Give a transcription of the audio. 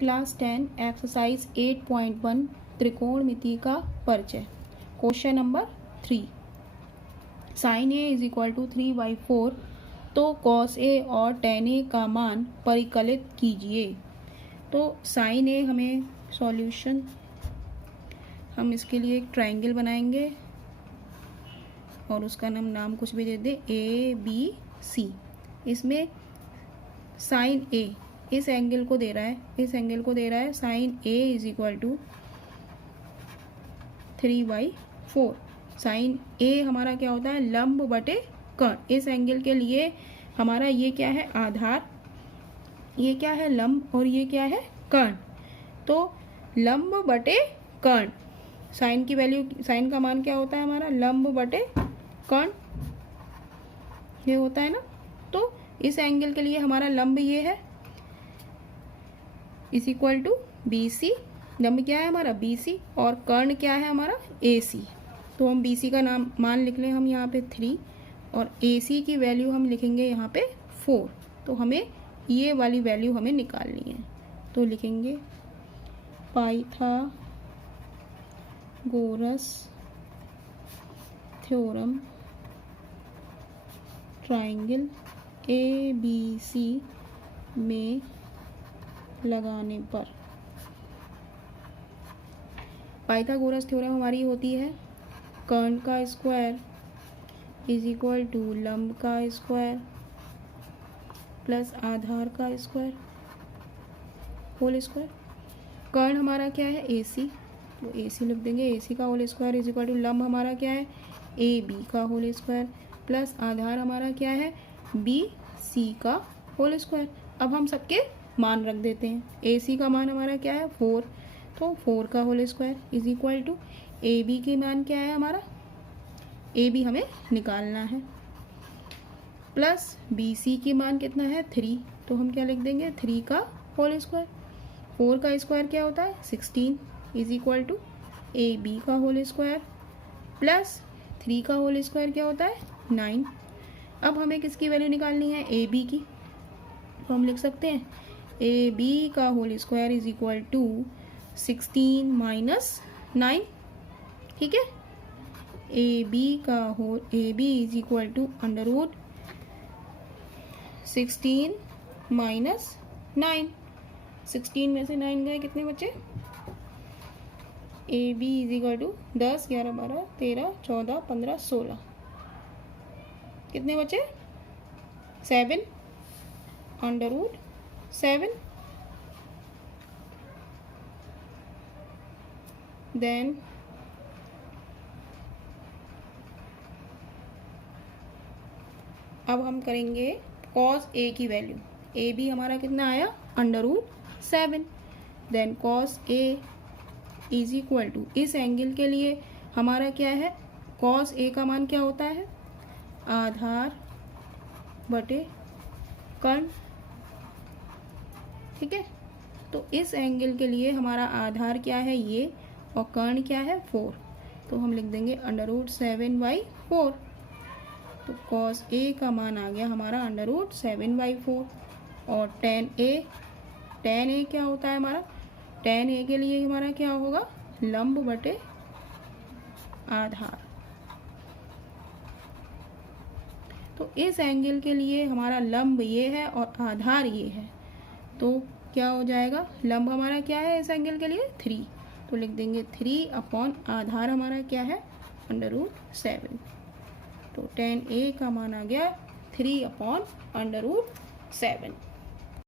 Class 10 exercise 8.1 त्रिकोणमिति का परिचय। Question number 3, sine A is equal to 3/4 तो कॉस ए और टेन ए का मान परिकलित कीजिए। तो साइन ए हमें सॉल्यूशन, हम इसके लिए एक ट्रायंगल बनाएंगे और उसका नाम कुछ भी दे दे ABC। इसमें साइन ए इस एंगल को दे रहा है, इस एंगल को दे रहा है sine A is equal to 3/4। Sine A हमारा क्या होता है, लंब बटे कर्ण। इस एंगल के लिए हमारा ये क्या है, आधार, ये क्या है लंब और ये क्या है कर्ण। तो लंब बटे कर्ण, साइन की वैल्यू, साइन का मान क्या होता है हमारा, लंब बटे कर्ण, ये होता है ना। तो इस एंगल के लिए हमारा लंब ये है इज इक्वल टू BC। लंब क्या है हमारा BC और कर्ण क्या है हमारा AC। तो हम BC का नाम मान लिख लें हम यहाँ पे 3 और AC की वैल्यू हम लिखेंगे यहाँ पे 4। तो हमें ये वाली वैल्यू हमें निकालनी है। तो लिखेंगे पाइथागोरस थ्योरम ट्रायंगल ABC में लगाने पर। पाइथागोरस थ्योरम हमारी होती है कर्ण का स्क्वायर इज इक्वल टू लंब का स्क्वायर प्लस आधार का स्क्वायर होल स्क्वायर। कर्ण हमारा क्या है AC, तो AC लिख देंगे, AC का whole square is equal to लंब हमारा क्या है AB का होल स्क्वायर प्लस आधार हमारा क्या है BC का होल स्क्वायर। अब हम सबके मान रख देते हैं। AC का मान हमारा क्या है 4, तो 4 का whole square is equal to AB के मान क्या है हमारा, AB हमें निकालना है, प्लस BC की मान कितना है 3, तो हम क्या लिख देंगे 3 का होल स्क्वायर। 4 का स्क्वायर क्या होता है 16 इज इक्वल टू AB का होल स्क्वायर प्लस 3 का होल स्क्वायर क्या होता है 9। अब हमें किसकी वैल्यू निकालनी है, AB की। तो हम लिख सकते हैं AB का whole square is equal to 16 minus 9। ठीक है, AB is equal to under root 16 minus 9। 16 में से 9 गए, कितने बचे, AB इज इक्वल टू 10, 11, 12, 13, 14, 15, 16, कितने बचे 7 अंडर रूट 7। देन अब हम करेंगे कॉस A की वैल्यू। AB हमारा कितना आया under root 7। Then cos A is equal to, इस एंगल के लिए हमारा क्या है, कॉस A का मान क्या होता है, आधार बटे कर्ण। ठीक है, तो इस एंगल के लिए हमारा आधार क्या है ये और कर्ण क्या है 4, तो हम लिख देंगे अंडर रूट 7/4। तो कॉस A का मान आ गया हमारा अंडर रूट 7/4 और टेन ए क्या होता है हमारा, टेन ए के लिए हमारा क्या होगा, लंब बटे आधार। तो इस एंगल के लिए हमारा लंब ये है और आधार ये है, तो क्या हो जाएगा, लंब हमारा क्या है इस एंगल के लिए 3, तो लिख देंगे 3 अपॉन आधार हमारा क्या है अंडर रूट 7। तो टेन ए का मान आ गया 3 अपॉन अंडर रूट 7।